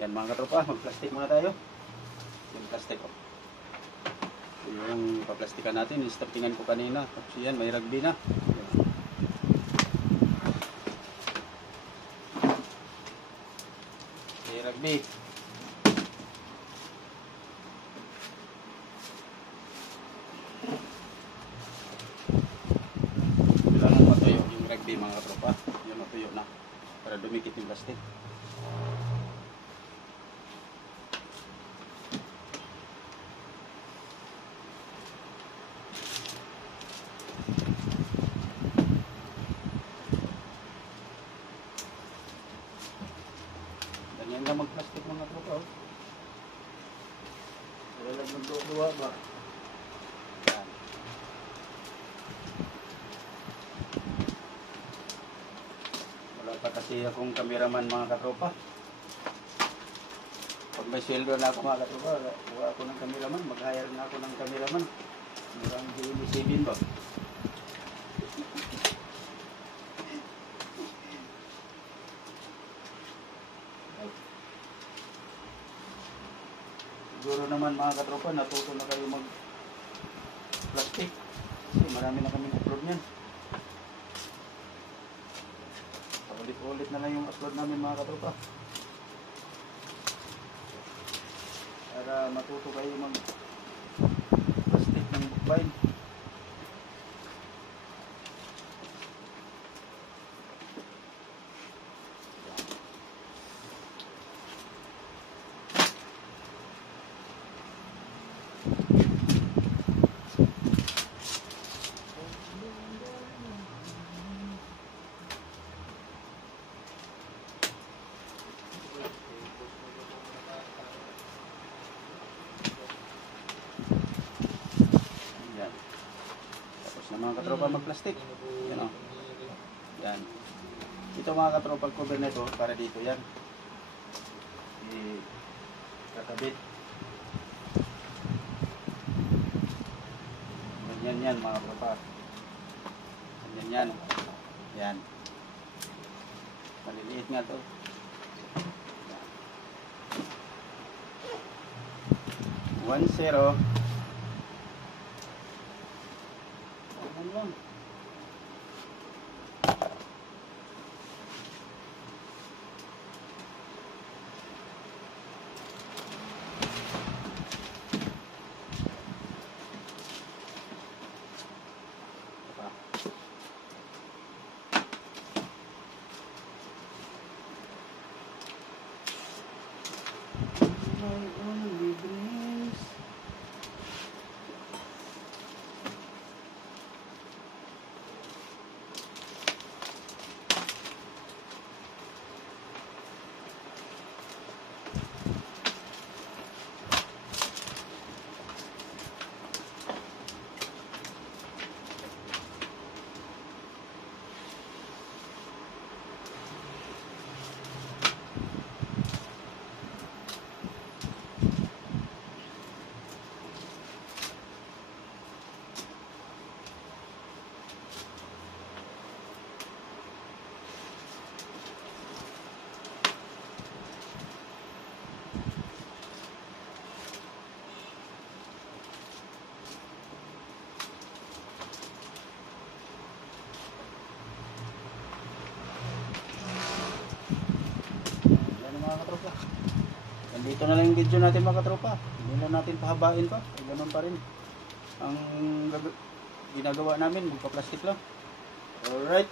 Yan mga katropa, mag-plastic muna tayo. Yung plastic ko. Yung paplastikan natin, startingan ko kanina. Tapos yan, may rugby na. May rugby. Kailangan matuyo yung rugby mga katropa. Yung matuyo na. Para dumikit yung plastic. Ganyan na mag-plastic mga tropa. Wala lang magduwa ba? Yan. Wala pa kasi akong cameraman mga katropa. Pag may sweldo na ako mga katropa, wala ako ng cameraman. Mag-hire na ako ng cameraman. Marang DMC7 ba? Siguro naman mga katropa, natuto na kayo mag-plastic. Kasi marami na kaming upload niyan. Ulit-ulit na lang yung upload namin mga katropa. Para matuto kayo mag-plastic ng bookbind. Mga katropa mag-plastic. Yan o. Yan. Ito mga katropa cover na ito para dito yan. Kakabit. Ganyan yan mga katropa. Ganyan yan. Yan. Maliliit nga to. Yan. 1-0. Lang. Dito na lang yung video natin mga katropa. Hindi na natin pahabain pa. Ganun pa rin ang ginagawa namin. Magpa-plastic lang. Alright.